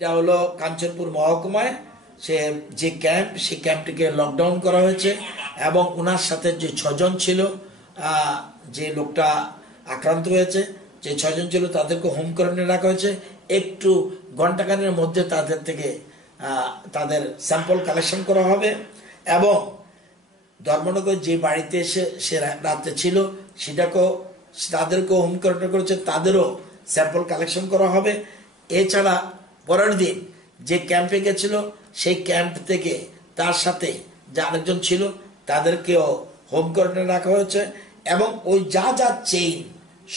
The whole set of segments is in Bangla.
এটা হলো কাঞ্চনপুর মহকুমায় সে যে ক্যাম্প সেই ক্যাম্পটিকে লকডাউন করা হয়েছে এবং ওনার সাথে যে 6 জন ছিল যে লোকটা আক্রান্ত হয়েছে যে 6 জন ছিল তাদেরকে হোম কোয়ারেন্টাইনে রাখা হয়েছে। একটু ঘণ্টাখানেকের মধ্যে তাদের থেকে তাদের স্যাম্পল কালেকশন করা হবে এবং ধর্মনগর যে বাড়িতে এসে সে রাত্রে ছিল সেটাকেও তাদেরকেও হোম কোয়ারেন্টাইন করেছে, তাদেরও স্যাম্পল কালেকশন করা হবে। এছাড়া পরের দিন যে ক্যাম্পে গেছিল সেই ক্যাম্প থেকে তার সাথে যে আরেকজন ছিল তাদেরকেও হোম কোয়ারেন্টাইনে রাখা হয়েছে এবং ওই যা যা চেইন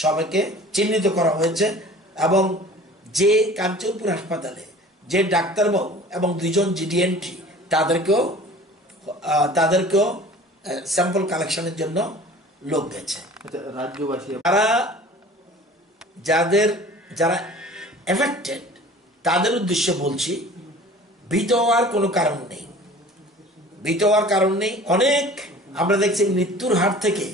সবাইকে চিহ্নিত করা হয়েছে এবং যে কাঞ্চনপুর হাসপাতালে যে ডাক্তারবাবু এবং 2 জন জিডিএনটি তাদেরকেও স্যাম্পল কালেকশনের জন্য লোক গেছে। রাজ্যবাসী যারা এফেক্টেড তাদের উদ্দেশ্যে বলছি, ভীত হওয়ার কোনো কারণ নেই, ভীত হওয়ার কারণ নেই। অনেক আমরা দেখছি মৃত্যুর হার থেকে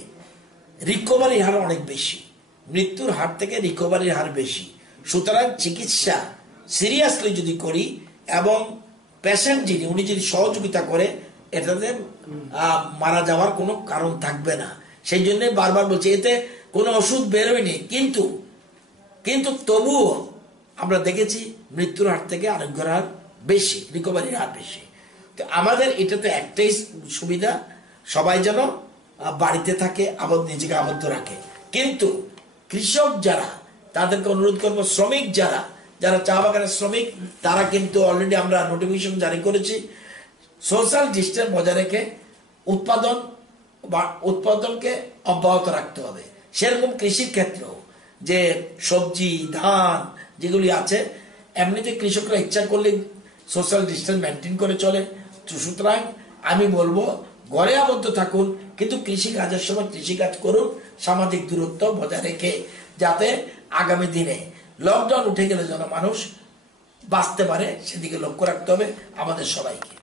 রিকভারির হার অনেক বেশি, মৃত্যুর হার থেকে রিকভারির হার বেশি। সুতরাং চিকিৎসা সিরিয়াসলি যদি করি এবং পেশেন্ট উনি যদি সহযোগিতা করে এটাতে মারা যাওয়ার কোনো কারণ থাকবে না। সেই জন্য বারবার বলছি এতে কোনো ওষুধ বেরোয়নি, কিন্তু তবুও আমরা দেখেছি মৃত্যুর হার থেকে আরোগ্যের হার বেশি, রিকভারির হার বেশি। তো আমাদের এটাতে একটাই সুবিধা, সবাই যেন বাড়িতে থাকে, নিজেকে আবদ্ধ রাখে। কিন্তু কৃষক যারা তাদেরকে অনুরোধ করবো, শ্রমিক যারা চা বাগানের শ্রমিক তারা কিন্তু অলরেডি আমরা নোটিফিকেশন জারি করেছি, সোশ্যাল ডিস্টেন্স বজায় রেখে উৎপাদনকে অব্যাহত রাখতে হবে। সেরকম কৃষির ক্ষেত্রেও যে সবজি ধান যেগুলি আছে এমনিতে কৃষকরা ইচ্ছা করলে সোশ্যাল ডিস্টেন্স মেনটেন করে চলে। সুতরাং আমি বলবো ঘরে আবদ্ধ থাকুন, কিন্তু কৃষিকাজের সময় কৃষিকাজ করুন সামাজিক দূরত্ব বজায় রেখে, যাতে আগামী দিনে লকডাউন উঠে গেলে যেন মানুষ বাঁচতে পারে সেদিকে লক্ষ্য রাখতে হবে আমাদের সবাইকে।